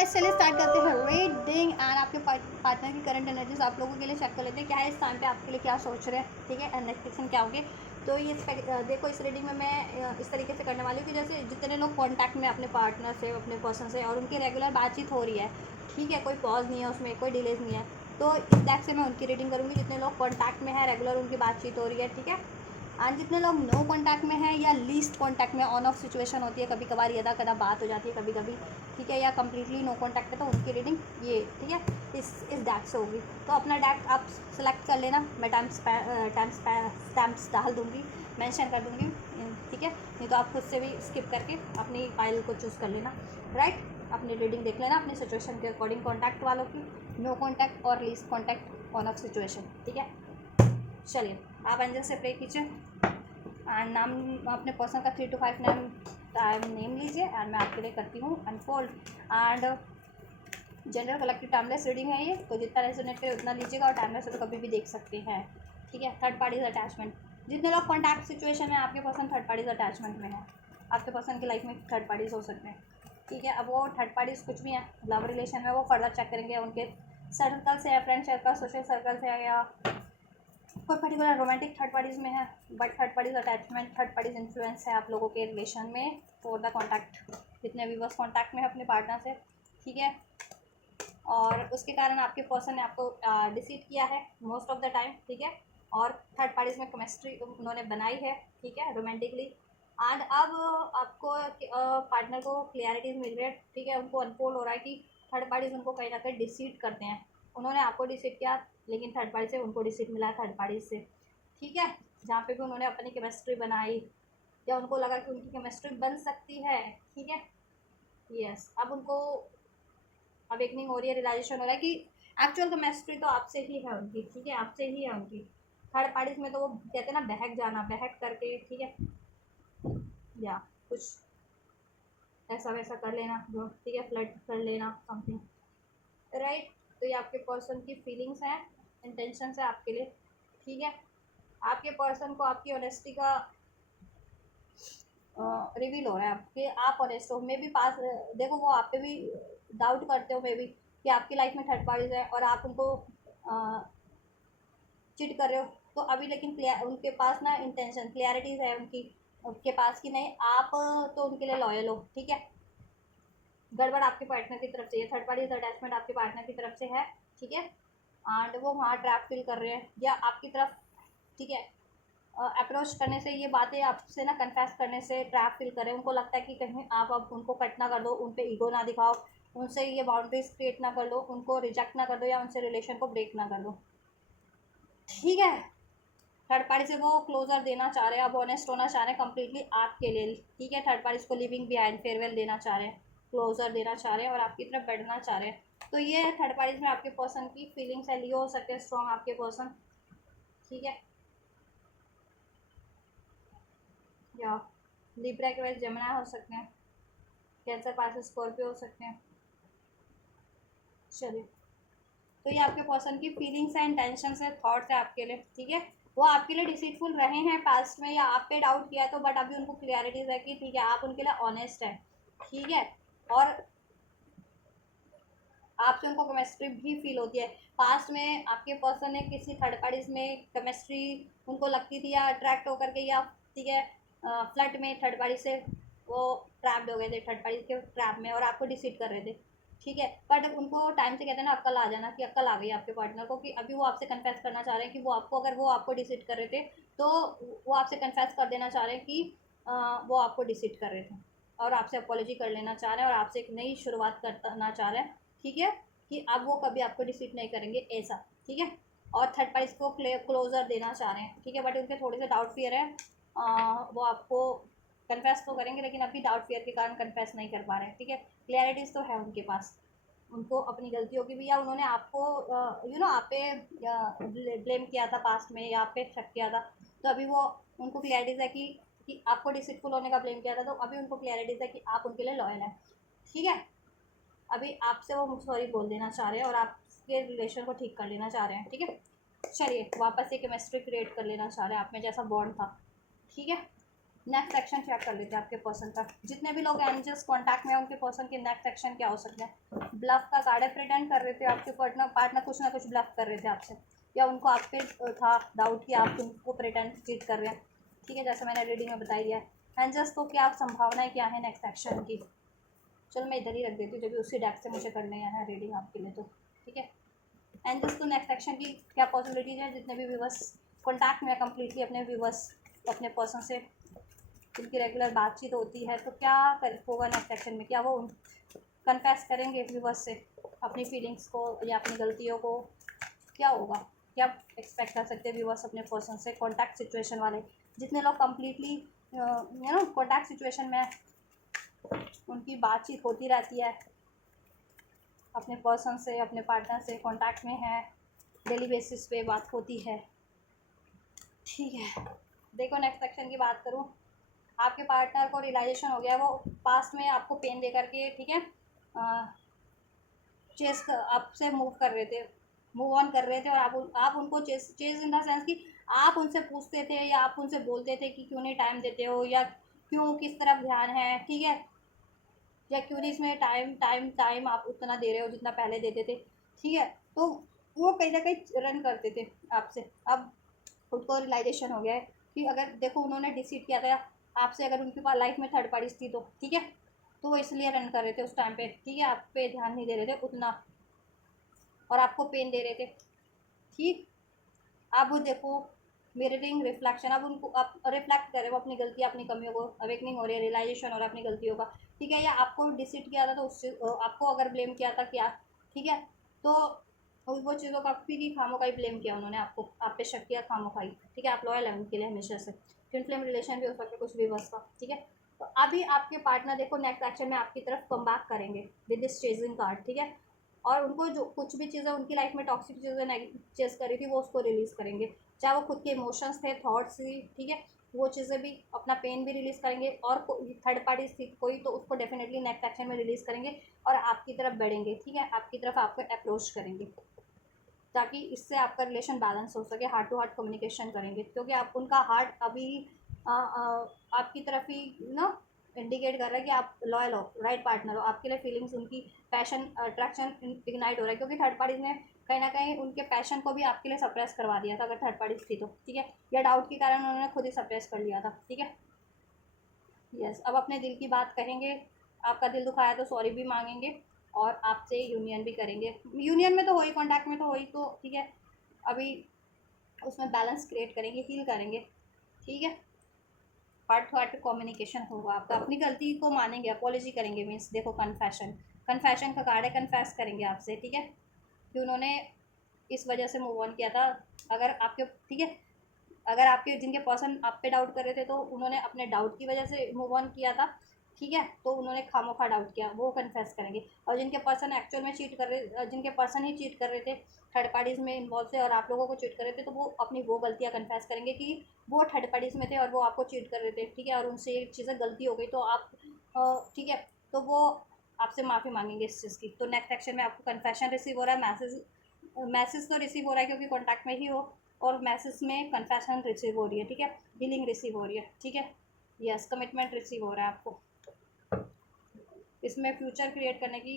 Guys चलिए start करते हैं रीडिंग एंड आपके पार्टनर की करंट एनर्जीज आप लोगों के लिए चेक कर लेते हैं क्या है इस टाइम पे आपके लिए क्या सोच रहे हैं, ठीक है, एंड नेक्स्ट एक्शन क्या होंगे। तो ये देखो इस रीडिंग में मैं इस तरीके से करने वाली हूँ कि जैसे जितने लोग कांटेक्ट में अपने पार्टनर से, अपने पर्सन से और उनकी रेगुलर बातचीत हो रही है, ठीक है, कोई पॉज नहीं है उसमें, कोई डिलेज नहीं है, तो इस डेक से मैं उनकी रीडिंग करूँगी जितने लोग कॉन्टैक्ट में है, रेगुलर उनकी बातचीत हो रही है, ठीक है। एंड जितने लोग नो कांटेक्ट में है या लीस्ट कांटेक्ट में, ऑन ऑफ सिचुएशन होती है, कभी कभार यदा कदा बात हो जाती है कभी कभी, ठीक है, या कम्प्लीटली नो कांटेक्ट है, तो उनकी रीडिंग ये, ठीक है, इस डेक से होगी। तो अपना डेक आप सेलेक्ट कर लेना, मैं टाइम्स डाल दूँगी, मेंशन कर दूँगी, ठीक है, नहीं तो आप खुद से भी स्किप करके अपनी फाइल को चूज़ कर लेना, राइट। अपनी रीडिंग देख लेना अपनी सिचुएशन के अकॉर्डिंग, कॉन्टैक्ट वालों की नो कॉन्टैक्ट और least contact, on off situation, ठीक है। चलिए आप एंजल से प्रे कीजिए एंड नाम अपने पर्सन का 3 to 5 नेम लीजिए एंड मैं आपके लिए करती हूँ unfold. And general collective timeless reading है ये, तो जितना रेजोनेट करे उतना लीजिएगा, और टाइमलेस हो तो कभी भी देख सकते हैं, ठीक है। थर्ड पार्टीज अटैचमेंट, जितने लोग कॉन्टैक्ट सिचुएशन में आपके पर्सन थर्ड पार्टीज अटैचमेंट में है, आपके पर्सन की लाइफ में थर्ड पार्टीज हो सकते हैं, ठीक है। अब वो थर्ड पार्टीज कुछ भी है लव रिलेशन में, वो फर्दर चेक करेंगे उनके सर्कल से है, फ्रेंड सर्कल, सोशल सर्कल से है, या कोई पर्टिकुलर रोमांटिक थर्ड पार्टीज में है, but third parties attachment, third parties influence है आप लोगों के रिलेशन में फॉर द कॉन्टैक्ट, जितने व्यूवर्स कॉन्टैक्ट में है अपने पार्टनर से, ठीक है। और उसके कारण आपके पर्सन ने आपको डिसीट किया है मोस्ट ऑफ द टाइम, ठीक है। और थर्ड पार्टीज में केमिस्ट्री उन्होंने बनाई है, ठीक है, रोमांटिकली। एंड अब आपको पार्टनर को क्लियरिटीज मिल रही है, ठीक है, उनको अनफोल्ड हो रहा है कि थर्ड पार्टीज उनको कहीं ना कहीं डिसीट करते हैं, उन्होंने आपको डिसीट किया लेकिन थर्ड पार्टी से उनको डिसीट मिला थर्ड पार्टी से, ठीक है। जहाँ पे भी उन्होंने अपनी केमिस्ट्री बनाई या उनको लगा कि उनकी केमिस्ट्री बन सकती है, ठीक है, यस, अब उनको अवेकनिंग हो रही है, रियलाइजेशन हो रहा है कि एक्चुअल केमिस्ट्री तो आपसे ही है उनकी, ठीक है, आपसे ही है उनकी। थर्ड पार्टीज में तो वो कहते हैं ना बहक जाना, बहक करके, ठीक है, या कुछ ऐसा वैसा कर लेना जो, ठीक है, फ्लर्ट कर लेना समथिंग, राइट। तो ये आपके पर्सन की फीलिंग्स हैं, इंटेंशंस है आपके लिए, ठीक है। आपके पर्सन को आपकी ऑनेस्टी का रिवील हो रहा है कि आप ऑनेस्ट हो, मे बी पास, देखो वो आप पे भी डाउट करते हो मे बी कि आपकी लाइफ में थर्ड पार्टीज है और आप उनको चिट कर रहे हो, तो अभी लेकिन उनके पास ना इंटेंशन क्लियरिटीज है उनकी, उनके पास कि नहीं आप तो उनके लिए लॉयल हो, ठीक है। गड़बड़ आपके पार्टनर की तरफ से है, थर्ड पार्टी अटैचमेंट आपके पार्टनर की तरफ से है, ठीक है। एंड वो वहाँ ट्रैप फील कर रहे हैं या आपकी तरफ, ठीक है, अप्रोच करने से, ये बातें आपसे ना कन्फेस करने से ट्रैप फील करें, उनको लगता है कि कहीं आप अब उनको कट ना कर दो, उन पे ईगो ना दिखाओ, उनसे ये बाउंड्रीज क्रिएट ना कर दो, उनको रिजेक्ट ना कर दो या उनसे रिलेशन को ब्रेक ना कर दो, ठीक है। थर्ड पार्टी से वो क्लोजर देना चाह रहे हैं, अब ऑनेस्ट होना चाह रहे हैं कम्प्लीटली आपके लिए, ठीक है। थर्ड पार्टी को लिविंग बिहाइंड फेयरवेल देना चाह रहे हैं, क्लोजर देना चाह रहे हैं और आपकी तरफ बढ़ना चाह रहे हैं। तो ये है थर्ड पार्टीज में आपके पर्सन की फीलिंग्स है, लियो हो सकते हैं स्ट्रॉन्ग आपके पर्सन, ठीक है, या लिब्रा के वजह जमुना हो सकते हैं, कैंसर पास स्कॉर्पियो हो सकते हैं। चलिए, तो ये आपके पर्सन की फीलिंग्स है, इंटेंशंस है, थॉट्स है आपके लिए, ठीक है। वो आपके लिए डिसीटफुल रहे हैं पास्ट में या आप पे डाउट किया है तो, बट अभी उनको क्लियरिटीज है कि ठीक है आप उनके लिए ऑनेस्ट है, ठीक है। और आपसे उनको केमिस्ट्री भी फील होती है, पास्ट में आपके पर्सन ने किसी थर्ड पार्टीज में केमिस्ट्री उनको लगती थी या अट्रैक्ट होकर के, या ठीक है फ्लर्ट में थर्ड पार्टी से वो ट्रैप्ड हो गए थे थर्ड पार्टी के ट्रैप में और आपको डिसीट कर रहे थे, ठीक है। बट उनको टाइम से कहते हैं ना अक्ल आ जाना, कि अक्ल आ गई आपके पार्टनर को कि अभी वो आपसे कन्फेस करना चाह रहे हैं कि वो आपको, अगर वो आपको डिसीट कर रहे थे तो वो आपसे कन्फेस कर देना चाह रहे हैं कि वो आपको डिसीट कर रहे थे और आपसे अपॉलॉजी कर लेना चाह रहे हैं और आपसे एक नई शुरुआत करना चाह रहे हैं, ठीक है, कि अब वो कभी आपको डिसीट नहीं करेंगे ऐसा, ठीक है। और थर्ड पार्टी को क्लोजर देना चाह रहे हैं, ठीक है, बट उनके थोड़े से डाउट फियर है, वो आपको कन्फेस तो करेंगे लेकिन अभी डाउट फियर के कारण कन्फेस नहीं कर पा रहे हैं, ठीक है। क्लैरिटीज तो है उनके पास, उनको अपनी गलतियों की भी, या उन्होंने आपको आप पे ब्लेम किया था पास्ट में या आप पे शक किया था, तो अभी वो उनको क्लैरिटीज है कि आपको डिसिटफुल होने का ब्लेम किया था, तो अभी उनको क्लैरिटीज है कि आप उनके लिए लॉयल है, ठीक है। अभी आपसे वो सॉरी बोल देना चाह रहे हैं और आपके रिलेशन को ठीक कर लेना चाह रहे हैं, ठीक है। चलिए वापस ये केमिस्ट्री क्रिएट कर लेना चाह रहे हैं आप में जैसा बॉन्ड था, ठीक है। नेक्स्ट एक्शन चेक कर लेते हैं आपके पर्सन का। जितने भी लोग एंजल्स कांटेक्ट में हैं उनके पर्सन के नेक्स्ट एक्शन क्या हो सकते हैं। ब्लफ का कार्ड है, प्रिटेंड कर रहे थे आपके पार्टनर पार्टनर कुछ ना कुछ ब्लफ कर रहे थे आपसे, या उनको आप पे था डाउट कि आप उनको प्रिटेंड चीट कर रहे हैं। ठीक है, जैसे मैंने रीडिंग में बताई दिया है। एंजल्स तो क्या संभावनाएं क्या है नेक्स्ट एक्शन की। चलो मैं इधर ही रख देती हूँ, जब भी उसी डेक से मुझे करने है रीडिंग आपके लिए, तो ठीक है। एंजल्स तो नेक्स्ट एक्शन की क्या पॉसिबिलिटीज है। जितने भी व्यूवर्स कॉन्टैक्ट में कम्प्लीटली अपने व्यूवर्स अपने पर्सन से जिनकी रेगुलर बातचीत होती है, तो क्या कर होगा नेक्स्ट एक्शन में। क्या वो कन्फेस करेंगे व्यूवर्स से अपनी फीलिंग्स को या अपनी गलतियों को। क्या होगा, क्या एक्सपेक्ट कर सकते हैं व्यूवर्स अपने पर्सन से कॉन्टैक्ट सिचुएशन वाले। जितने लोग कम्प्लीटली कॉन्टैक्ट सिचुएशन में उनकी बातचीत होती रहती है अपने पर्सन से, अपने पार्टनर से कॉन्टैक्ट में है, डेली बेसिस पे बात होती है। ठीक है, देखो नेक्स्ट सेक्शन की बात करूँ। आपके पार्टनर को रियलाइजेशन हो गया है, वो पास्ट में आपको पेन दे करके, ठीक है, चेस आपसे मूव कर रहे थे, मूव ऑन कर रहे थे, और आप उनको chase chase in the sense कि आप उनसे पूछते थे या आप उनसे बोलते थे कि क्यों नहीं टाइम देते हो, या क्यों किस तरफ ध्यान है, ठीक है, या क्यों नहीं इसमें टाइम टाइम टाइम आप उतना दे रहे हो जितना पहले देते थे। ठीक है, तो वो कहीं ना कहीं रन करते थे आपसे। अब उनको रियलाइजेशन हो गया है कि अगर देखो उन्होंने डिसीड किया था आपसे, अगर उनके पास लाइफ में थर्ड पार्टीज थी तो ठीक है, तो वो इसलिए रन कर रहे थे उस टाइम पे। ठीक है, आप पे ध्यान नहीं दे रहे थे उतना और आपको पेन दे रहे थे। ठीक, अब वो देखो मिररिंग रिफ्लेक्शन, अब उनको आप रिफ्लेक्ट करें वो अपनी गलती अपनी कमियों को, अवेकनिंग हो रही है, रियलाइजेशन हो रहा है अपनी गलतियों का। ठीक है, या आपको डिसिट किया था तो उससे आपको अगर ब्लेम किया था कि आप, ठीक है, तो वो चीज़ों का फिर ही खामो का ही ब्लेम किया उन्होंने आपको, आप पे शक किया खामो का ही। ठीक है, आप लॉयल है उनके लिए हमेशा से। ट्विन फ्लेम रिलेशन भी हो सकता है कुछ व्यूवर्स का। ठीक है, तो अभी आपके पार्टनर देखो नेक्स्ट एक्शन में आपकी तरफ कम बैक करेंगे विद दिस चेजिंग कार्ड। ठीक है, और उनको जो कुछ भी चीज़ें उनकी लाइफ में टॉक्सिक चीज़ें चेस करी थी वो उसको रिलीज़ करेंगे, चाहे वो खुद के इमोशंस थे, थॉट्स थी। ठीक है, वो चीज़ें भी, अपना पेन भी रिलीज़ करेंगे, और थर्ड पार्टी थी कोई तो उसको डेफिनेटली नेक्स्ट एक्शन में रिलीज़ करेंगे और आपकी तरफ बढ़ेंगे। ठीक है, आपकी तरफ आपको अप्रोच करेंगे ताकि इससे आपका रिलेशन बैलेंस हो सके, हार्ट टू हार्ट कम्युनिकेशन करेंगे, क्योंकि आप उनका हार्ट अभी आपकी तरफ ही ना इंडिकेट कर रहा है कि आप लॉयल हो, राइट पार्टनर हो, आपके लिए फीलिंग्स उनकी पैशन अट्रैक्शन इग्नाइट हो रहा है, क्योंकि थर्ड पार्टीज ने कहीं ना कहीं उनके पैशन को भी आपके लिए सप्रेस करवा दिया था अगर थर्ड पार्टीज थी तो। ठीक है, या डाउट के कारण उन्होंने खुद ही सप्रेस कर लिया था। ठीक है, यस, अब अपने दिल की बात कहेंगे, आपका दिल दुखाया तो सॉरी भी मांगेंगे और आपसे यूनियन भी करेंगे। यूनियन में तो हो ही, कॉन्टैक्ट में तो हो ही, तो ठीक है, अभी उसमें बैलेंस क्रिएट करेंगे, हील करेंगे। ठीक है, हार्ट टू हार्ट कम्युनिकेशन होगा आपका, अपनी गलती को मानेंगे, अपॉलॉजी करेंगे। मीन्स देखो कन्फेशन, कन्फेशन का कार्ड है, कन्फेस करेंगे आपसे। ठीक है, कि उन्होंने इस वजह से मूव ऑन किया था। अगर आपके, ठीक है, अगर आपके जिनके पर्सन आप पे डाउट कर रहे थे तो उन्होंने अपने डाउट की वजह से मूव ऑन किया था। ठीक है, तो उन्होंने खामोखा डाउट किया, वो कन्फेस करेंगे। और जिनके पर्सन एक्चुअल में चीट कर रहे, जिनके पर्सन ही चीट कर रहे थे, थर्ड पार्टीज़ में इन्वॉल्व थे और आप लोगों को चीट कर रहे थे, तो वो अपनी वो गलतियाँ कन्फेस करेंगे कि वो थर्ड पार्टीज़ में थे और वो आपको चीट कर रहे थे। ठीक है, और उनसे ये चीज़ें गलती हो गई तो आप ठीक है, तो वो आपसे माफ़ी मांगेंगे इस चीज़ की। तो नेक्स्ट एक्शन में आपको कन्फेशन रिसीव हो रहा है, मैसेज तो रिसीव हो रहा है क्योंकि कॉन्टैक्ट में ही हो, और मैसेज में कन्फेशन रिसीव हो रही है। ठीक है, हीलिंग रिसीव हो रही है। ठीक है, यस, कमिटमेंट रिसीव हो रहा है आपको। इसमें फ्यूचर क्रिएट करने की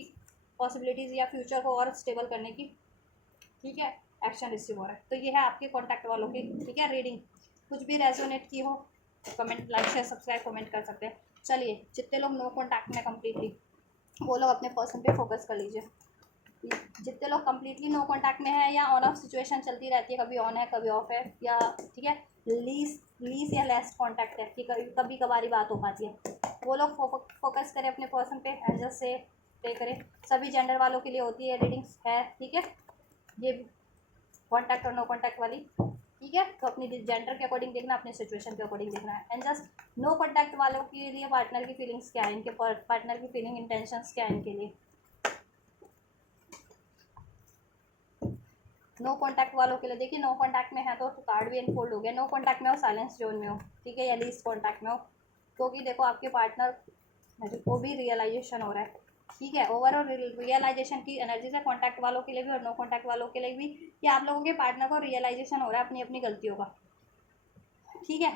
पॉसिबिलिटीज़ या फ्यूचर को और स्टेबल करने की, ठीक है, एक्शन रिसीव हो रहा है। तो ये है आपके कॉन्टैक्ट वालों की, ठीक है, रीडिंग। कुछ भी रेजोनेट की हो comment, like share subscribe comment कर सकते हैं। चलिए, जितने लोग नो कॉन्टैक्ट में कम्प्लीटली, वो लोग अपने पर्सन पे फोकस कर लीजिए। जितने लोग कम्प्लीटली नो कॉन्टैक्ट में है या ऑन ऑफ सिचुएशन चलती रहती है, कभी ऑन है कभी ऑफ है, या ठीक है लीस लीस या लेस कॉन्टैक्ट है कि कभी कभारी बात हो पाती है, वो लोग फोकस करें अपने पर्सन पे, एडजस्ट से पे करें। सभी जेंडर वालों के लिए होती है रीडिंग्स है। ठीक है, ये कॉन्टैक्ट और नो कॉन्टैक्ट वाली। ठीक है, तो अपनी जेंडर के अकॉर्डिंग देखना, अपने सिचुएशन के अकॉर्डिंग देखना है। एंड जस्ट नो कॉन्टैक्ट वालों के लिए पार्टनर की फीलिंग्स क्या है, इनके पार्टनर की फीलिंग इंटेंशंस क्या है इनके लिए। नो कॉन्टैक्ट वालों के लिए देखिए, नो कॉन्टैक्ट में है तो कार्ड भी अनफोल्ड हो गया। नो कॉन्टैक्ट में हो, साइलेंस जोन में हो, ठीक है, या लीस्ट कॉन्टैक्ट में हो, क्योंकि देखो आपके पार्टनर को भी रियलाइजेशन हो रहा है। ठीक है, ओवरऑल रियलाइजेशन की एनर्जीज है कॉन्टैक्ट वालों के लिए भी और नो कॉन्टैक्ट वालों के लिए भी, कि आप लोगों के पार्टनर को रियलाइजेशन हो रहा है अपनी अपनी गलतियों का। ठीक है,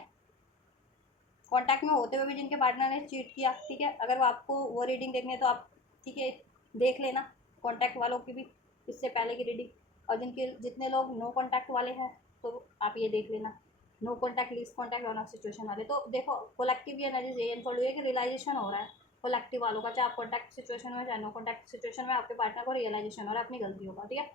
कांटेक्ट में होते हुए भी जिनके पार्टनर ने चीट किया, ठीक है, अगर वो आपको वो रीडिंग देखनी है तो आप ठीक है देख लेना कांटेक्ट वालों की भी, इससे पहले की रीडिंग। और जिनके जितने लोग नो कांटेक्ट वाले हैं तो आप ये देख लेना, no contact, least contact, on off situation वाले। तो देखो कोलेक्टिव एनर्जीज ये इन्फॉल्व हुई है कि रियलाइजेशन हो रहा है कोलेक्टिव वालों का, चाहे आप कॉन्टैक्ट सिचुएशन में चाहे नो कॉन्टैक्ट सिचुएशन में, आपके पार्टनर को रियलाइजेशन हो रहा है अपनी गलतियों का, ठीक है।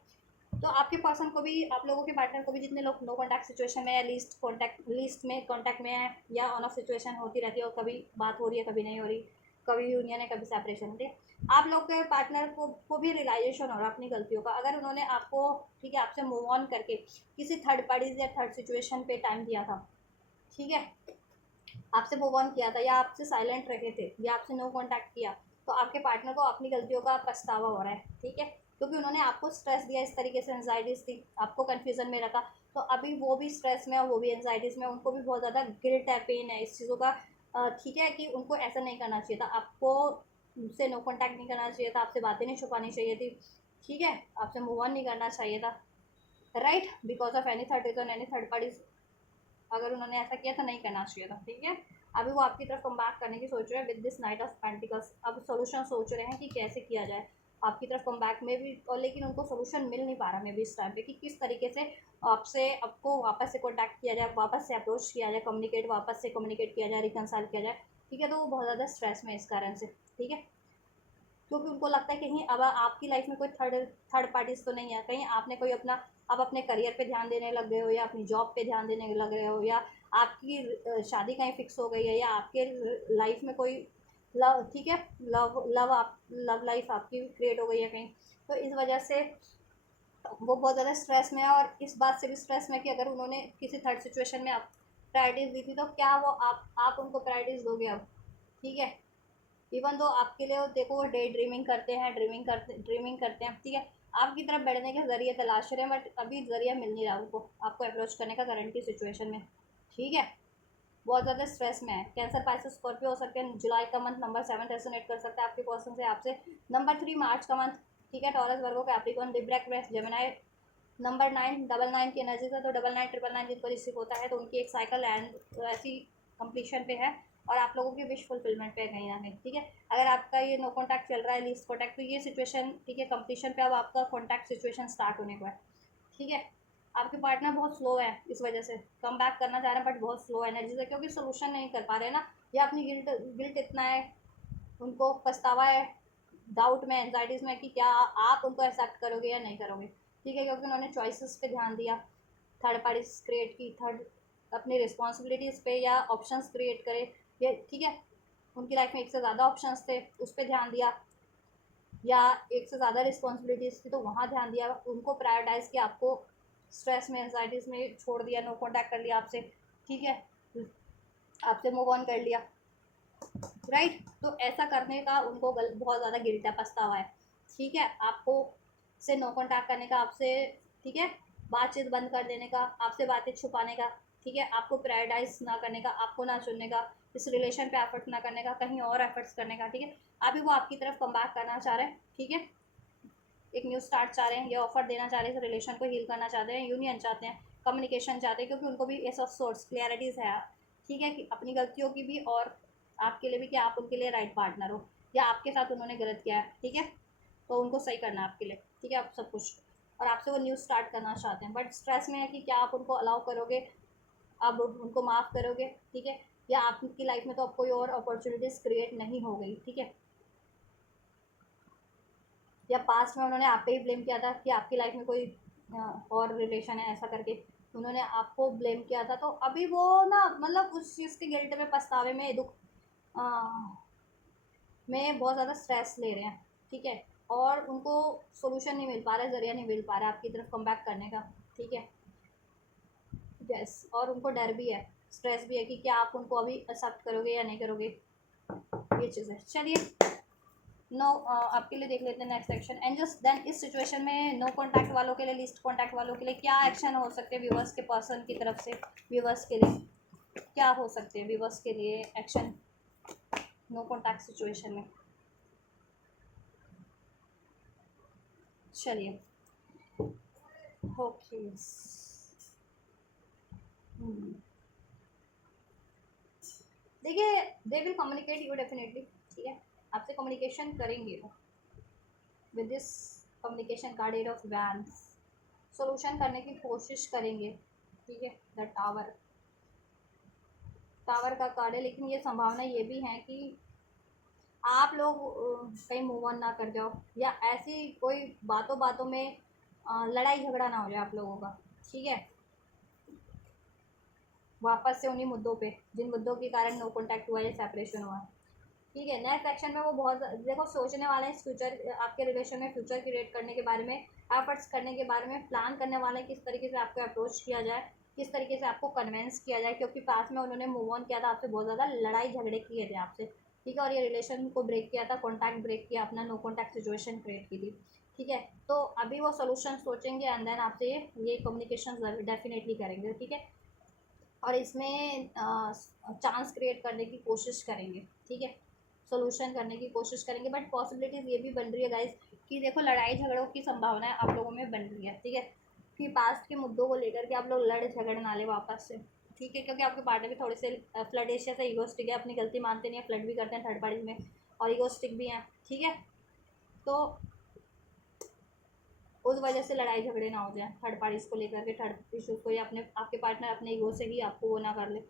तो आपके पर्सन को भी, आप लोगों के पार्टनर को भी, जितने लोग नो कॉन्टैक्ट सिचुएशन में या लिस्ट में कॉन्टैक्ट में है या ऑन ऑफ सिचुएशन होती रहती है और कभी बात हो रही है कभी नहीं हो रही, कभी यूनियन है कभी सेपरेशन होती है, आप लोग के पार्टनर को भी रियलाइजेशन हो रहा है अपनी गलतियों का। अगर उन्होंने आपको ठीक है आपसे मूव ऑन करके किसी थर्ड पार्टीज या थर्ड सिचुएशन पे टाइम दिया था, ठीक है, आपसे मूव ऑन किया था या आपसे साइलेंट रखे थे या आपसे नो कांटेक्ट किया, तो आपके पार्टनर को अपनी गलतियों का पछतावा हो रहा है, ठीक है, क्योंकि उन्होंने आपको स्ट्रेस दिया, इस तरीके से एंजाइटीज थी, आपको कन्फ्यूजन में रखा, तो अभी वो भी स्ट्रेस में है, वो भी एंजाइटीज में, उनको भी बहुत ज़्यादा गिल्ट है, पेन है इस चीज़ों का, ठीक है, कि उनको ऐसा नहीं करना चाहिए था, आपको उनसे नो कांटेक्ट नहीं करना चाहिए था, आपसे बातें नहीं छुपानी चाहिए थी, ठीक है, आपसे मूव ऑन नहीं करना चाहिए था, right, because of any third reason, any third party, अगर उन्होंने ऐसा किया तो नहीं करना चाहिए था, ठीक है। अभी वो आपकी तरफ कम बैक करने की सोच रहे हैं with this night of pentacles, अब सोल्यूशन सोच रहे हैं कि कैसे किया जाए आपकी तरफ कम बैक में भी, और लेकिन उनको सोल्यूशन मिल नहीं पा रहा मे भी इस टाइम पे कि किस तरीके से आपको वापस से कॉन्टैक्ट किया जाए, वापस से अप्रोच किया जाए, वापस से कम्युनिकेट किया जाए, रिकनसाइल किया जाए, ठीक है। तो वो बहुत ज़्यादा स्ट्रेस में इस कारण से, ठीक है, क्योंकि उनको लगता है कहीं अब आपकी लाइफ में कोई थर्ड पार्टीज तो नहीं है, कहीं आपने कोई अपना, आप अपने करियर पे ध्यान देने लग गए हो या अपनी जॉब पे ध्यान देने लग रहे हो, या आपकी शादी कहीं फिक्स हो गई है, या आपके लाइफ में कोई लव, ठीक है, लव लाइफ आपकी क्रिएट हो गई है कहीं, तो इस वजह से वो बहुत ज़्यादा स्ट्रेस में है, और इस बात से भी स्ट्रेस में कि अगर उन्होंने किसी थर्ड सिचुएशन में आप प्रायोरिटीज़ दी थी तो क्या वो आप उनको प्रायोरिटीज़ दोगे अब, ठीक है। इवन दो आपके लिए वो देखो वो डे ड्रीमिंग करते हैं, ड्रीमिंग करते हैं, ठीक है, आपकी तरफ बढ़ने के जरिए तलाश रहे हैं, बट अभी जरिया मिल नहीं रहा उनको आपको अप्रोच करने का करंट की सिचुएशन में, ठीक है। बहुत ज़्यादा स्ट्रेस में है, कैंसर, पाइसेस, स्कॉर्पियो हो सकते हैं, जुलाई का मंथ नंबर 7 रेसोनेट कर सकता है आपके पर्सन से आपसे, नंबर 3 मार्च का मंथ, ठीक है, Taurus, Virgo, Capricorn, Libra, Aquarius, Gemini, number 9 9 की एनर्जी है, तो 9 जिनको रिसीव होता है तो उनकी एक साइकिल एंड ऐसी कंप्लीशन पे है, और आप लोगों की विश फुलफिलमेंट पे है कहीं ना कहीं, ठीक है। अगर आपका ये नो कॉन्टैक्ट चल रहा है, लीस्ट कॉन्टैक्ट, तो ये सिचुएशन ठीक है कंप्लीशन पे, अब आपका कॉन्टैक्ट सिचुएशन स्टार्ट होने को है, ठीक है। आपके पार्टनर बहुत स्लो है, इस वजह से कम बैक करना चाह रहे हैं बट बहुत स्लो एनर्जी से, क्योंकि सोल्यूशन नहीं कर पा रहे हैं ना, या अपनी गिल्ट गिल्ट इतना है, उनको पछतावा है, डाउट में, एंजाइटीज़ में कि क्या आप उनको एक्सेप्ट करोगे या नहीं करोगे, ठीक है, क्योंकि उन्होंने चॉइसेस पे ध्यान दिया, थर्ड पार्टीज क्रिएट की, थर्ड अपनी रिस्पॉन्सिबिलिटीज़ पे या ऑप्शंस क्रिएट करे, ये ठीक है, उनकी लाइफ में एक से ज़्यादा ऑप्शंस थे उस पर ध्यान दिया, या एक से ज़्यादा रिस्पॉन्सिबिलिटीज़ थी तो वहाँ ध्यान दिया, उनको प्रायोरिटाइज़ किया, आपको स्ट्रेस में एंजाइटीज़ में छोड़ दिया, नो कॉन्टैक्ट कर लिया आपसे, ठीक है, आपसे मूव ऑन कर लिया, राइट। तो ऐसा करने का उनको बहुत ज़्यादा गिल्ट है, पछतावा है, ठीक है, आपको से नो कॉन्टैक्ट करने का, आपसे ठीक है बातचीत बंद कर देने का, आपसे बातें छुपाने का, ठीक है, आपको प्रायोरिटाइज ना करने का, आपको ना चुनने का, इस रिलेशन पे एफर्ट्स ना करने का, कहीं और एफर्ट्स करने का, ठीक है। अभी वो आपकी तरफ कम बैक करना चाह रहे हैं, ठीक है, एक न्यू स्टार्ट चाह रहे हैं, ये ऑफर देना चाह रहे हैं, इस रिलेशन को हील करना चाहते हैं, यूनियन चाहते हैं, कम्युनिकेशन चाहते हैं, क्योंकि उनको भी एस ऑफ सोर्स क्लियरिटीज़ है, ठीक है, कि अपनी गलतियों की भी और आपके लिए भी, कि आप उनके लिए राइट पार्टनर हो या आपके साथ उन्होंने गलत किया है, ठीक है, तो उनको सही करना है आपके लिए, ठीक है, आप सब कुछ, और आपसे वो न्यू स्टार्ट करना चाहते हैं, बट स्ट्रेस में है कि क्या आप उनको अलाउ करोगे, आप उनको माफ़ करोगे, ठीक है, या आपकी लाइफ में तो अब कोई और अपॉर्चुनिटीज़ क्रिएट नहीं हो गई, ठीक है, या पास्ट में उन्होंने आप पे ही ब्लेम किया था कि आपकी लाइफ में कोई और रिलेशन है ऐसा करके, उन्होंने आपको ब्लेम किया था, तो अभी वो ना मतलब उस चीज़ के गिल्ट में, पछतावे में, दुख अ, में बहुत ज़्यादा स्ट्रेस ले रहे हैं, ठीक है, और उनको सोल्यूशन नहीं मिल पा रहा है, ज़रिया नहीं मिल पा रहा है आपकी तरफ कम बैक करने का, ठीक है, यस, और उनको डर भी है, स्ट्रेस भी है कि क्या आप उनको अभी एक्सेप्ट करोगे या नहीं करोगे, ये चीज़ है। चलिए नो आपके लिए देख लेते हैं next action, and just then इस सिचुएशन में नो कॉन्टैक्ट वालों के लिए, लिस्ट कॉन्टैक्ट वालों के लिए क्या एक्शन हो सकते हैं व्यूवर्स के पर्सन की तरफ से, व्यूवर्स के लिए क्या हो सकते हैं, व्यूवर्स के लिए एक्शन नो कॉन्टैक्ट सिचुएशन में। चलिए ओके, देखिए they will communicate you definitely, ठीक है, आपसे कम्युनिकेशन करेंगे with this communication card eight of wands, solution करने की कोशिश करेंगे, ठीक है। द टावर, टावर का कार्ड है, लेकिन ये संभावना ये भी है कि आप लोग कहीं मूव ऑन ना कर जाओ, या ऐसी कोई बातों बातों में लड़ाई झगड़ा ना हो जाए आप लोगों का, ठीक है, वापस से उन्हीं मुद्दों पे जिन मुद्दों के कारण नो कॉन्टैक्ट हुआ या सेपरेशन हुआ, ठीक है। नेक्स्ट सेक्शन में वो बहुत देखो सोचने वाले हैं इस फ्यूचर, आपके रिलेशन में फ्यूचर क्रिएट करने के बारे में, एफर्ट्स करने के बारे में प्लान करने वाले हैं, किस तरीके से आपको अप्रोच किया जाए, किस तरीके से आपको कन्वेंस किया जाए, क्योंकि पास में उन्होंने मूव ऑन किया था आपसे, बहुत ज़्यादा लड़ाई झगड़े किए थे आपसे, ठीक है, और ये रिलेशन को ब्रेक किया था, कॉन्टैक्ट ब्रेक किया, अपना नो कॉन्टैक्ट सिचुएशन क्रिएट की थी, ठीक है। तो अभी वो सोल्यूशन सोचेंगे एंड देन आपसे ये कम्युनिकेशन डेफिनेटली करेंगे, ठीक है, और इसमें चांस क्रिएट करने की कोशिश करेंगे, ठीक है, सोल्यूशन करने की कोशिश करेंगे। बट पॉसिबिलिटीज़ ये भी बन रही है गाइस कि देखो लड़ाई झगड़ों की संभावनाएं आप लोगों में बन रही है, ठीक है, कि पास्ट के मुद्दों को लेकर के आप लोग लड़ झगड़ ना ले वापस से, ठीक है, क्योंकि आपके पार्टनर भी थोड़े से फ्लडेशियस है, ईगोस्टिक है, अपनी गलती मानते नहीं है, फ्लड भी करते हैं थर्ड पार्टी में, और ईगोस्टिक भी हैं, ठीक है। तो उस वजह से लड़ाई झगड़े ना हो जाए थर्ड पार्टीज को लेकर के, थर्ड इशूज़ को, या अपने आपके पार्टनर अपने ईगो से ही आपको वो ना कर ले,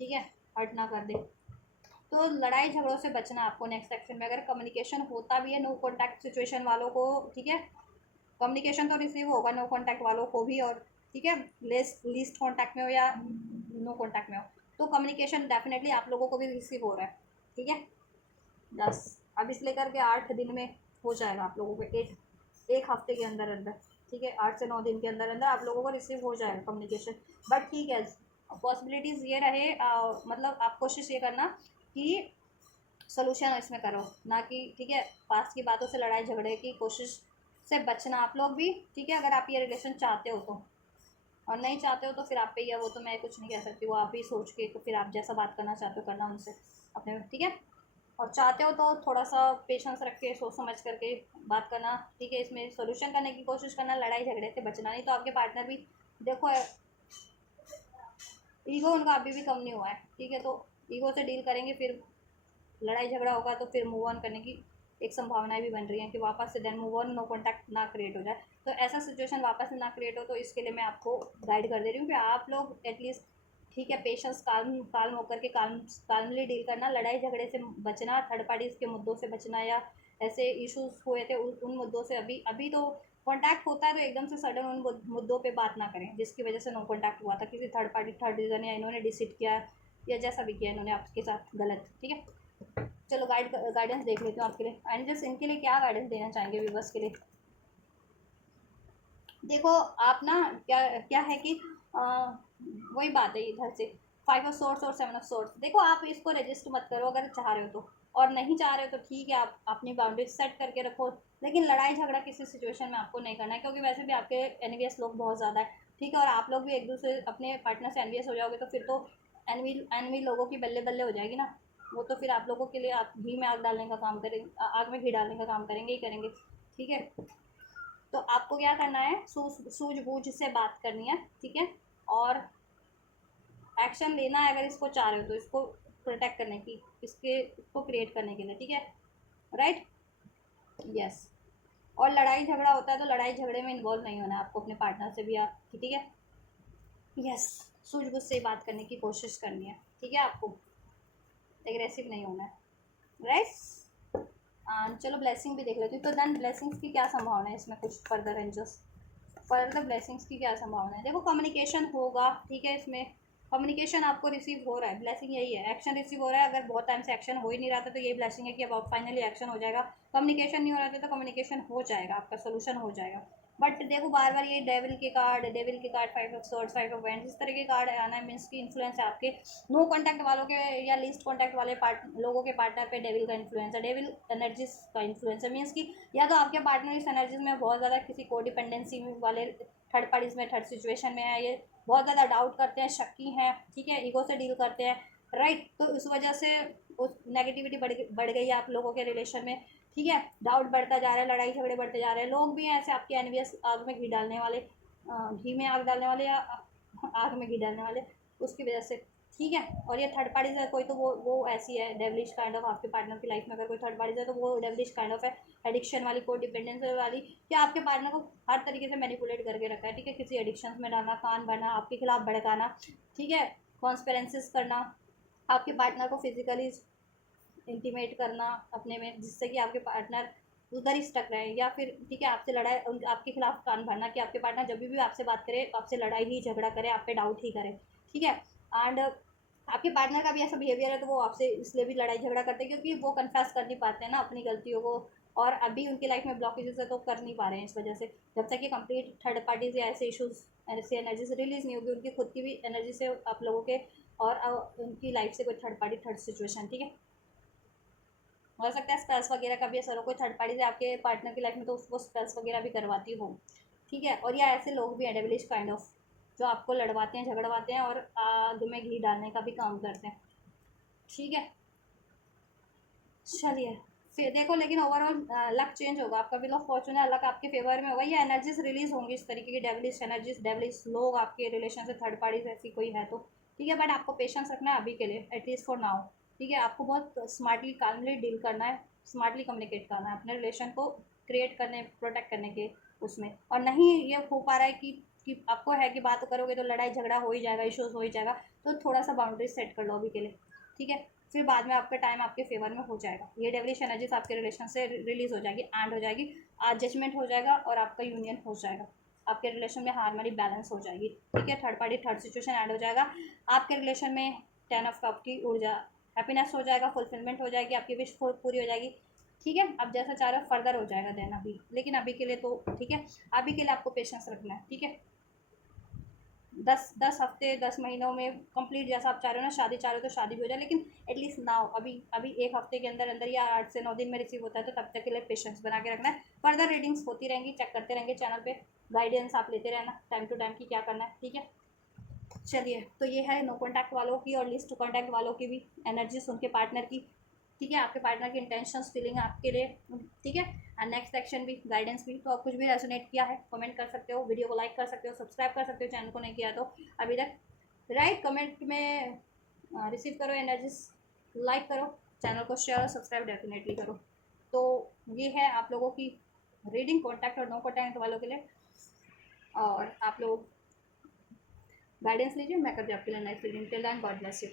ठीक है, हर्ट ना कर दे। तो लड़ाई झगड़ों से बचना आपको नेक्स्ट सेक्शन में, अगर कम्युनिकेशन होता भी है नो कॉन्टैक्ट सिचुएशन वालों को, ठीक है, कम्युनिकेशन तो रिसीव होगा नो कॉन्टैक्ट वालों को भी, और ठीक है, लीस्ट कॉन्टैक्ट में हो या नो कॉन्टैक्ट में हो, तो कम्युनिकेशन डेफिनेटली आप लोगों को भी रिसीव हो रहा है, ठीक है। 10 अब इस लेकर के 8 दिन में हो जाएगा आप लोगों को, एक हफ्ते के अंदर अंदर, ठीक है, 8 से 9 दिन के अंदर अंदर आप लोगों को रिसीव हो जाएगा कम्युनिकेशन। बट ठीक है, पॉसिबिलिटीज़ ये रहे मतलब आप कोशिश ये करना कि सोल्यूशन इसमें करो ना कि, ठीक है, पास की बातों से लड़ाई झगड़े की कोशिश से बचना आप लोग भी, ठीक है, अगर आप ये रिलेशन चाहते हो तो, और नहीं चाहते हो तो फिर आप पे ही है, वो तो मैं कुछ नहीं कह सकती, वो आप ही सोच के तो फिर आप जैसा बात करना चाहते हो करना उनसे अपने, ठीक है, और चाहते हो तो थोड़ा सा पेशेंस रख के सोच समझ करके बात करना, ठीक है, इसमें सोल्यूशन करने की कोशिश करना, लड़ाई झगड़े से बचना, नहीं तो आपके पार्टनर भी देखो ईगो उनका अभी भी कम नहीं हुआ है, ठीक है, तो ईगो से डील करेंगे, फिर लड़ाई झगड़ा होगा तो फिर मूव ऑन करने की एक संभावनाएं भी बन रही हैं कि वापस से then move on no contact ना क्रिएट हो जाए, तो ऐसा सिचुएशन वापस से ना क्रिएट हो, तो इसके लिए मैं आपको गाइड कर दे रही हूँ कि आप लोग एटलीस्ट, ठीक है, पेशेंस काल्म काल्म होकर के काल्मली डील करना, लड़ाई झगड़े से बचना, थर्ड पार्टीज के मुद्दों से बचना, या ऐसे इश्यूज हुए थे उन मुद्दों से, अभी अभी तो कॉन्टैक्ट होता है तो एकदम से सडन उन मुद्दों पे बात ना करें जिसकी वजह से नो कॉन्टैक्ट हुआ था, किसी थर्ड पार्टी थर्ड रीजन, या इन्होंने डिसिट किया या जैसा भी किया इन्होंने आपके साथ गलत, ठीक है। चलो गाइडेंस देख लेती हूँ आपके लिए, एंड जस्ट इनके लिए क्या गाइडेंस देना चाहेंगे व्यूवर्स के लिए। देखो आप ना क्या क्या है कि वही बात है इधर से 5 ऑफ सोर्स और 7 ऑफ सोर्स, देखो आप इसको रजिस्ट मत करो अगर चाह रहे हो तो, और नहीं चाह रहे हो तो ठीक है, आप अपनी बाउंड्रीज सेट करके रखो, लेकिन लड़ाई झगड़ा किसी सिचुएशन में आपको नहीं करना है, क्योंकि वैसे भी आपके एनवियस लोग बहुत ज़्यादा है, ठीक है, और आप लोग भी एक दूसरे अपने पार्टनर से एनवियस हो जाओगे तो फिर तो एनवी एनवी लोगों की बल्ले बल्ले हो जाएगी ना, वो तो फिर आप लोगों के लिए आप घी में आग डालने का काम करेंगे, आग में घी डालने का काम करेंगे ही करेंगे, ठीक है। तो आपको क्या करना है, सूझबूझ से बात करनी है, ठीक है, और एक्शन लेना है अगर इसको चाह रहे हो तो, इसको प्रोटेक्ट करने की, इसको क्रिएट करने के लिए, ठीक है, राइट, यस। और लड़ाई झगड़ा होता है तो लड़ाई झगड़े में इन्वॉल्व नहीं होना है आपको अपने पार्टनर से भी, आप ठीक है, यस, सूझबूझ से बात करने की कोशिश करनी है, ठीक है, आपको एग्रेसिव नहीं होना है, राइट। चलो ब्लेसिंग भी देख लेती हूँ, तो देन ब्लेसिंग्स की क्या संभावना है इसमें, कुछ फर्दर एंजल्स फर्दर ब्लेसिंग्स की क्या संभावना है, देखो कम्युनिकेशन होगा, ठीक है, इसमें कम्युनिकेशन आपको रिसीव हो रहा है, ब्लेसिंग यही है, एक्शन रिसीव हो रहा है, अगर बहुत टाइम से एक्शन हो ही नहीं रहा था तो यही ब्लेसिंग है कि अब फाइनली एक्शन हो जाएगा, कम्युनिकेशन नहीं हो रहा था तो कम्युनिकेशन हो जाएगा, आपका सोल्यूशन हो जाएगा। बट देखो बार बार ये डेविल के card 5 of swords 5 of wands इस तरह के कार्ड आना है, मीन्स की इन्फ्लुएंस है आपके नो कॉन्टैक्ट वालों के या लीस्ट कॉन्टैक्ट वाले लोगों के पार्टनर पे डेविल का इन्फ्लुएंस है, डेविल एनर्जीज का इन्फ्लुएंस है, मीन्स की या तो आपके पार्टनर इस एनर्जीज में बहुत ज़्यादा किसी को डिपेंडेंसी वाले थर्ड पार्टीज में थर्ड सिचुएशन में है, ये बहुत ज़्यादा डाउट करते हैं, शक्की हैं, ठीक है, ईगो से डील करते हैं, राइट, तो उस वजह से उस नेगेटिविटी बढ़ गई है आप लोगों के रिलेशन में, ठीक है, डाउट बढ़ता जा रहा है, लड़ाई झगड़े बढ़ते जा रहे हैं, लोग भी हैं ऐसे आपके एनवियस आग में घी में आग डालने वाले या आग में घी डालने वाले, उसकी वजह से ठीक है। और ये थर्ड पार्टी है कोई, तो वो ऐसी है डेवलिश काइंड ऑफ आपके पार्टनर की लाइफ में। अगर कोई थर्ड पार्टी है तो वो डेवलिश काइंड ऑफ है, एडिक्शन वाली, कोई डिपेंडेंस वाली, कि आपके पार्टनर को हर तरीके से मैनिपुलेट करके रखा है। ठीक है, किसी एडिक्शन में डालना, कान भरना, आपके खिलाफ भड़काना, ठीक है, कॉन्स्पेरेंसीज करना, आपके पार्टनर को फिजिकली इंटीमेट करना अपने में, जिससे कि आपके पार्टनर उधर ही स्टक रहे, या फिर ठीक है आपसे लड़ाई, आपके खिलाफ कान भरना, कि आपके पार्टनर जब भी आपसे बात करे आपसे लड़ाई ही झगड़ा करे, आप पे डाउट ही करे। ठीक है। एंड आपके पार्टनर का भी ऐसा बिहेवियर है तो वो आपसे इसलिए भी लड़ाई झगड़ा करते हैं क्योंकि वो कन्फेस कर नहीं पाते हैं ना अपनी गलतियों को, और अभी उनकी लाइफ में ब्लॉकेजेस है तो कर नहीं पा रहे हैं इस वजह से। जब तक ये कंप्लीट थर्ड पार्टीज या ऐसे इशूज़, ऐसी एनर्जी से रिलीज नहीं होगी, उनकी खुद की भी एनर्जी से आप लोगों के, और उनकी लाइफ से कोई थर्ड पार्टी, थर्ड सिचुएशन, ठीक है, हो सकता है स्पेल्स वगैरह का भी असर हो, कोई थर्ड पार्टी से आपके पार्टनर की लाइफ में तो वो स्पेल्स वगैरह भी करवाती हो। ठीक है। और या ऐसे लोग भी हैं डेविलिश काइंड ऑफ, जो आपको लड़वाते हैं, झगड़वाते हैं और आग में घी डालने का भी काम करते हैं। ठीक है। चलिए फिर देखो, लेकिन ओवरऑल लक चेंज होगा, आपका व्हील ऑफ फॉर्चून है, लक आपके फेवर में होगा, ये एनर्जीज रिलीज होंगी इस तरीके की डेविलिश एनर्जीज, डेविलिश लोग आपके रिलेशन से, थर्ड पार्टी से ऐसी कोई है तो। ठीक है, बट आपको पेशेंस रखना है अभी के लिए, एटलीस्ट फॉर नाउ। ठीक है, आपको बहुत स्मार्टली कामली डील करना है, स्मार्टली कम्युनिकेट करना है अपने रिलेशन को क्रिएट करने, प्रोटेक्ट करने के उसमें। और नहीं ये हो पा रहा है कि आपको है कि बात करोगे तो लड़ाई झगड़ा हो ही जाएगा, इश्यूज हो ही जाएगा, तो थोड़ा सा बाउंड्री सेट कर लो अभी के लिए। ठीक है, फिर बाद में आपका टाइम आपके फेवर में हो जाएगा, ये डेवलिश एनर्जीज आपके रिलेशन से रिलीज हो जाएगी, एंड हो जाएगी, आज जजमेंट हो जाएगा और आपका यूनियन हो जाएगा, आपके रिलेशन में हार्मनी बैलेंस हो जाएगी। ठीक है, third party third situation add हो जाएगा आपके रिलेशन में, 10 ऑफ कप की ऊर्जा, हैप्पीनेस हो जाएगा, फुलफिलमेंट हो जाएगी, आपकी विश पूरी हो जाएगी। ठीक है, अब जैसा चाह रहे हो फर्दर हो जाएगा देन अभी, लेकिन अभी के लिए तो ठीक है, अभी के लिए आपको पेशेंस रखना है। ठीक है, 10 हफ्ते 10 महीनों में कंप्लीट, जैसा आप चाह रहे हो ना, शादी चाह रहे हो तो शादी भी हो जाए, लेकिन एटलीस्ट नाउ अभी अभी 1 हफ्ते के अंदर अंदर या 8 से 9 दिन में रिसीव होता है, तो तब तक के लिए पेशेंस बना के रखना है। फर्दर रीडिंग्स होती रहेंगी, चेक करते रहेंगे चैनल पे, गाइडेंस आप लेते रहना टाइम टू टाइम की क्या करना है। ठीक है, चलिए, तो ये है नो कॉन्टैक्ट वालों की, और लिस्ट कॉन्टैक्ट वालों की भी एनर्जी उनके पार्टनर की। ठीक है, आपके पार्टनर की इंटेंशंस फीलिंग आपके लिए। ठीक है, एंड नेक्स्ट सेक्शन भी, गाइडेंस भी, तो आप कुछ भी रेजोनेट किया है कमेंट कर सकते हो, वीडियो को लाइक कर सकते हो, सब्सक्राइब कर सकते हो चैनल को नहीं किया तो अभी तक, राइट, कमेंट में रिसीव करो एनर्जीज, लाइक करो, चैनल को शेयर और सब्सक्राइब डेफिनेटली करो। तो ये है आप लोगों की रीडिंग, कॉन्टैक्ट और नो कॉन्टैक्ट वालों के लिए, और आप लोग गाइडेंस लीजिए, मैं कर दी आपके लिए next reading. Till then God bless you.